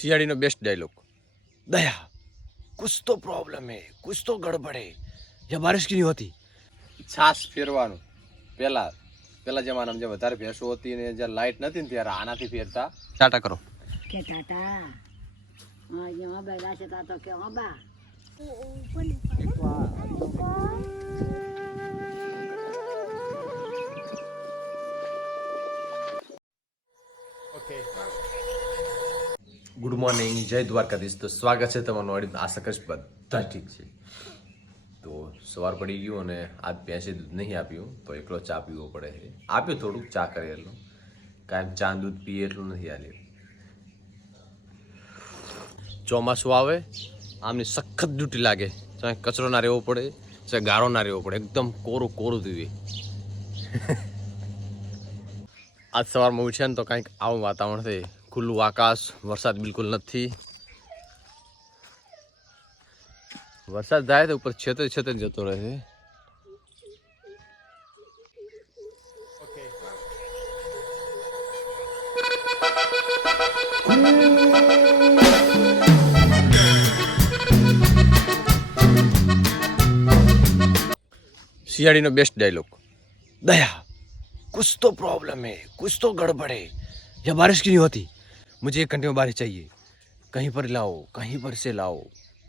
શિયાળીનો best dialog દયા કુછ તો પ્રોબ્લેમ હે કુછ તો ગડબડ હે. યા બારિશ કી નહીં હોતી. છાસ ફેરવાનું. પહેલાં પેલા જમાનામાં જે વધારે ભેંસો હતી ને જે લાઇટ નથી ને ત્યારે આનાથી ફેરતા. ટાટા કરો. કે ટાટા? હા યો છે તો કે હો બા ગુડ મોર્નિંગ જય દ્વારકાધીશ તો સ્વાગત છે તમારું વાડી આશા કરીશ બધા ઠીક છે. તો સવાર પડી ગયું અને આજ પ્યાસી દૂધ નહીં આપ્યું, તો એકલો ચા પીવો પડે છે. આપ્યું થોડુંક, ચા કરે એટલું કાયમ ચા દૂધ પીએ એટલું નથી આલ્યું ચોમાસું આવે, આમની સખત ડ્યુટી લાગે. ચાહે કચરો ના રહેવો પડે, ચાહે ગારો ના રહેવો પડે. એકદમ કોરું કોરું જોઈએ આજ સવારમાં ઉઠ્યા ને તો કંઈક આવું વાતાવરણ છે. ખુલ્લું આકાશ વરસાદ બિલકુલ નથી વરસાદ જાય તો ઉપર છેતર છેતર જતો રહે છે सियाड़ी बेस्ट डायलॉग दया कुछ तो प्रॉब्लम है कुछ तो गड़बड़ है या बारिश की नहीं होती मुझे एक घंटे में बारिश चाहिए कहीं पर लाओ कहीं पर से लाओ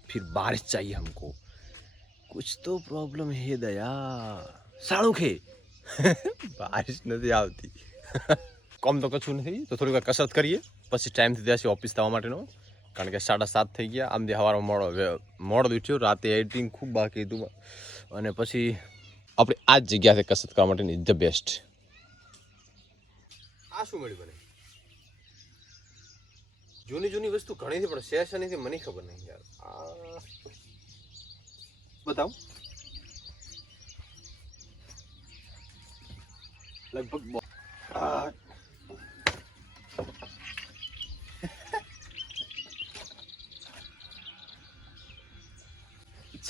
फिर बारिश चाहिए हमको कुछ तो प्रॉब्लम है दया સાણું ખે બારિશ નથી આવતી કોમ તો કશું નથી તો થોડી વાર કસરત કરીએ પછી ટાઈમ થઈ જશે ઓફિસ થવા માટેનો કારણ કે સાડા સાત થઈ ગયા આમ જે સવારમાં મોડો વે- મોડો ઉઠ્યો રાતે એડિટિંગ ખૂબ બાકી હતું અને પછી આપણે આ જ જગ્યાએ કસરત કરવા માટેની ધ બેસ્ટ આ શું મળ્યું મને જૂની જૂની વસ્તુ ઘણી છે પણ શેષ નથી મને ખબર નહીં યાર. બતાવ. લગભગ.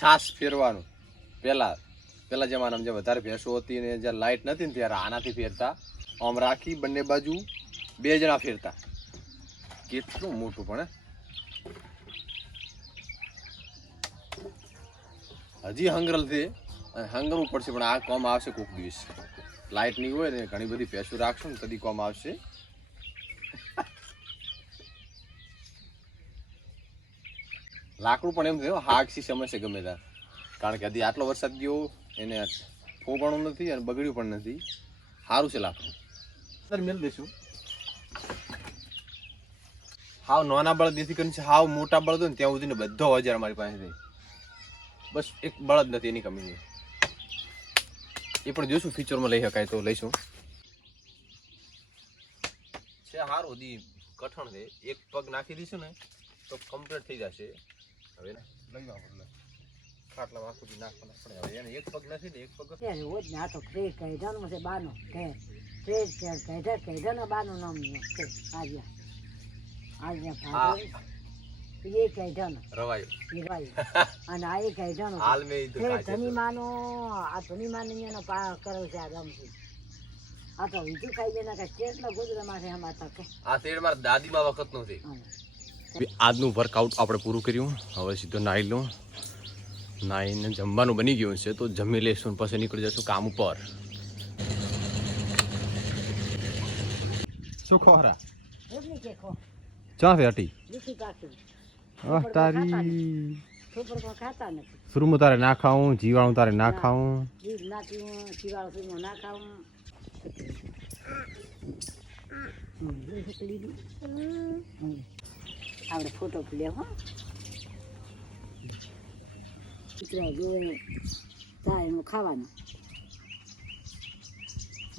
છાસ ફેરવાનું. પેલા પેલા જમાનામાં જે વધારે ભેંસો હતી ને જ્યારે લાઈટ નથી ને ત્યારે આનાથી ફેરતા. આમ રાખી બંને બાજુ બે જણા ફેરતા. કેટલું મોટું પણ હજી હંગરલ છે હંગરવું પડશે, પણ આ કોમ આવશે કોક દિવસ. લાઇટ નહીં હોય ને, ઘણી બધી પેશું રાખશું ને, તદી કોમ આવશે. લાકડું પણ એમ થયું હાકસી સમસ્યા ગમે ત્યાં. કારણ કે હજી આટલો વરસાદ ગયો, એને ફોગણું નથી અને બગડ્યું પણ નથી. સારું છે લાકડું. સર મેળ દઈશું હાવ નાના બળદ નથી કરીને હાવ મોટા બળદ હોય ને ત્યાં સુધી બધો હજાર મારી પાસે છે બસ એક બળદ નથી એની કમી એ પણ જોઈશું ફ્યુચરમાં લઈ શકાય તો લઈશું. છે સારું દી કઠણ છે. એક પગ નાખી દઈશું ને તો કમ્પ્લીટ થઈ જશે. હવે ને? લઈ જાઓ એટલે ખાટલા આખું દી નાખવાના પડે. હવે એને એક પગ નથી ને એક પગ રોજ ના તો ફ્રેશ કહેવાનું છે બાનો. કે ફ્રેશ કે કહેતા કહેતા બાનો નામ નો કે આજે આજે એ કહેવાનું રવાયો. પીરવાય અને આ એ કહેવાનું હાલ મેં ઈ તો. ધની માનો આ ધની માનો એનો પા કરે છે આ રમથી આ તો બીજું ખાઈ જાય ને કે કેટલા ગુજરાતમાં છે આમાં તો કે. આ શેડ મારા દાદીમાં વખતનું છે. આજનું વર્કઆઉટ આપણે પૂરું કર્યું. હવે સીધો નાહી લઉં. નાહીને જમવાનું બની ગયું છે તો જમી લઈશું પછી નીકળી જશું કામ ઉપર. શું ખોરા ખો હટી લીખી તારી ખાતા સુરમું તારે ના ખાવું જીવાણું તારે ના ખાવું. આપણે ફોટો લેવો હો. કૂતરા જોવે એનું ખાવાનું.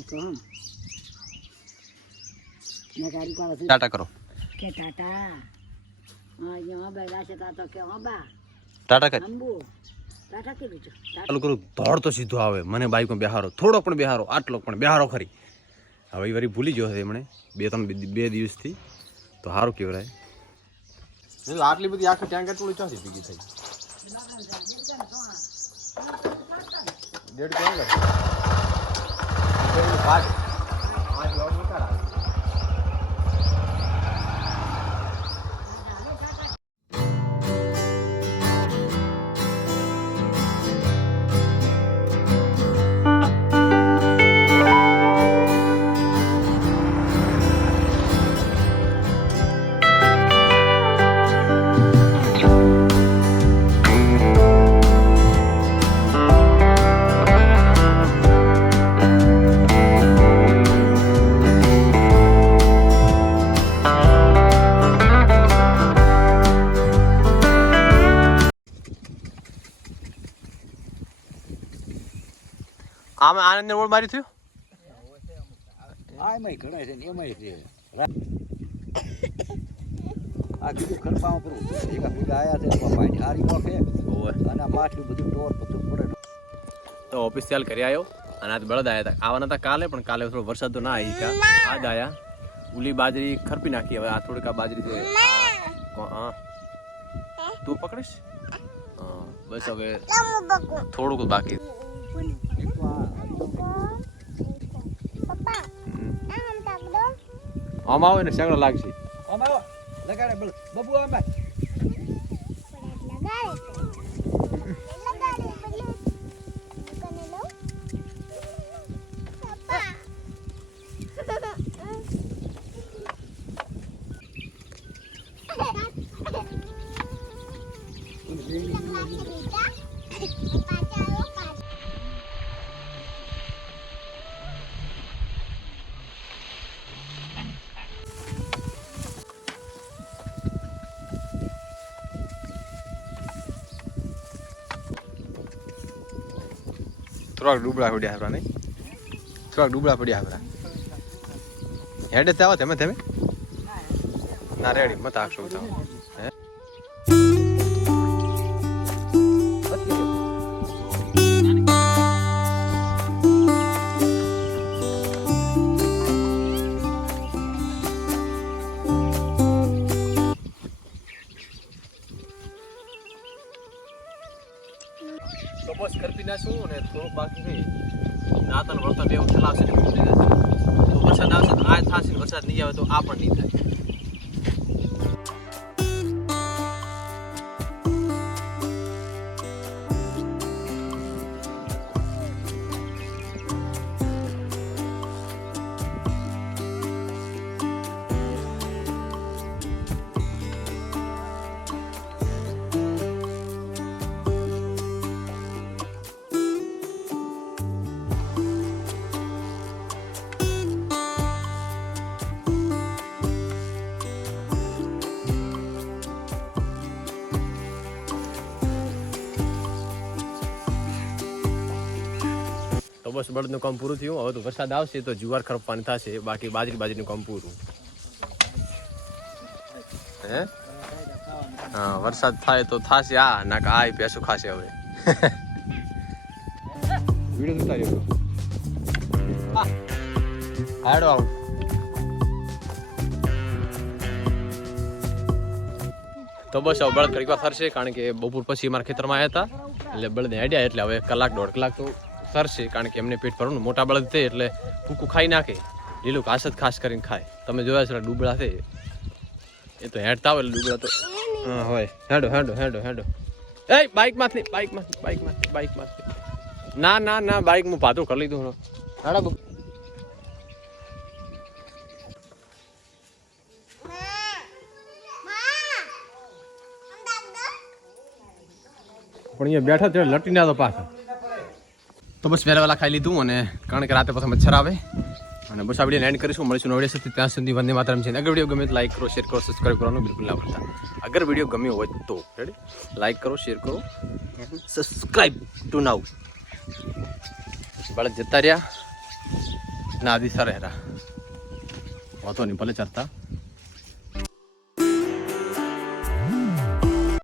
તો હમ ને ગાડી કરો. કે ટાટા હા જેમાં છે તા તો કે હા બા ટાટા કર અંબુ ટાટા કીધું છે ચાલુ કરું. દોડ તો સીધો આવે. મને બાઈકમાં બેહારો થોડો પણ બેહારો આટલો પણ બેહારો ખરી. હવે એ ભૂલી ગયો હશે એમણે. બે ત્રણ બે- બે દિવસથી. તો સારું કહેવાય. આટલી બધી આખી ટેન્કર ટોળી ચોથી ભેગી થઈ? દેડ કેમ આનંદ ઓળ મારી થયું? ઘણા છે ને એમાંય છે. આ કીધું ખરપામાં પૂરું ભેગા ભેગા આયા છે પપ્પાની હારી નોખે અને આ બધું ટોર બધું પડે તો ઓફિસ ચાલ કરી આવ્યો અને આજ બળદ આવ્યા હતા. આવવાના હતા કાલે પણ કાલે થોડો વરસાદ તો ના આવી કા આજ આવ્યા ઉલી બાજરી ખરપી નાખી. હવે આ થોડીક આ બાજરી છે. હા. તું પકડીશ? હા. બસ હવે થોડુંક બાકી એક તો આ હમ. આમાં આવે ને સેંગડો લાગશે આમાં આવો. લગાડે બળ બબુ આમાં થોડાક ડૂબળા પડ્યા આપણા નહીં? થોડાક ડૂબળા પડ્યા આપણા હેડે તે આવો, તમે તમે? ના, રેડી, મત આપશો બધા થોડુંક બાકી રહી નાતન વળતા બે ઉતરી જશે તો વરસાદ આવશે તો આ થશે વરસાદ નહીં આવે તો આ પણ નહીં થાય. બસ બળદનું કામ પૂરું થયું. હવે તો વરસાદ આવશે તો જુવાર ખરપવાનું થશે. બાકી બાજરી બાજરીનું કામ પૂરું. હે? હા વરસાદ થાય તો થશે. આ ના કે આ પેસું ખાશે હવે. વીડિયો ઉતાર્યો હાડો આવું. તો બસ હવે બળદ ઘડીક વાર ફરશે કારણ કે બપોર પછી અમારા ખેતરમાં આવ્યા હતા. એટલે બળદ હેડ્યા એટલે હવે કલાક દોઢ કલાક તો ફરશે કારણ કે એમને પેટ ભરવાનું મોટા બળદ થાય એટલે કૂકું ખાઈ નાખે. લીલું ઘાસ જ ખાસ કરીને ખાય. તમે જોયા છે ડુબળા છે. એ તો હેડતા હોય એટલે ડુબળા તો. હા હોય. હેડો હેડો હેડો હેડો. એ બાઇકમાંથી બાઇકમાંથી બાઇકમાંથી બાઇકમાંથી. ના ના ના બાઇક હું ભાતું કરી લીધું હેડો પણ અહીંયા બેઠા ત્યારે લટીને તો પાછા. તો બસ વેલા વેલા ખાઈ લીધું અને કારણ કે રાતે પછી મચ્છર આવે. અને બસ આપણે એન્ડ કરીશું. મળીશું નવડે સુધી ત્યાં સુધી વંદે માતરમ છે. અગર વીડિયો ગમે તો લાઈક કરો શેર કરો સબસ્ક્રાઈબ કરવાનું બિલકુલ ના ભૂલતા. અગર વીડિયો ગમ્યો હોય તો રેડી લાઈક કરો શેર કરો. સબસ્ક્રાઈબ ટુ નાઉ બાળક જતા રહ્યા. ના આદિ સારા હેરા વાંધો નહીં, ભલે ચરતા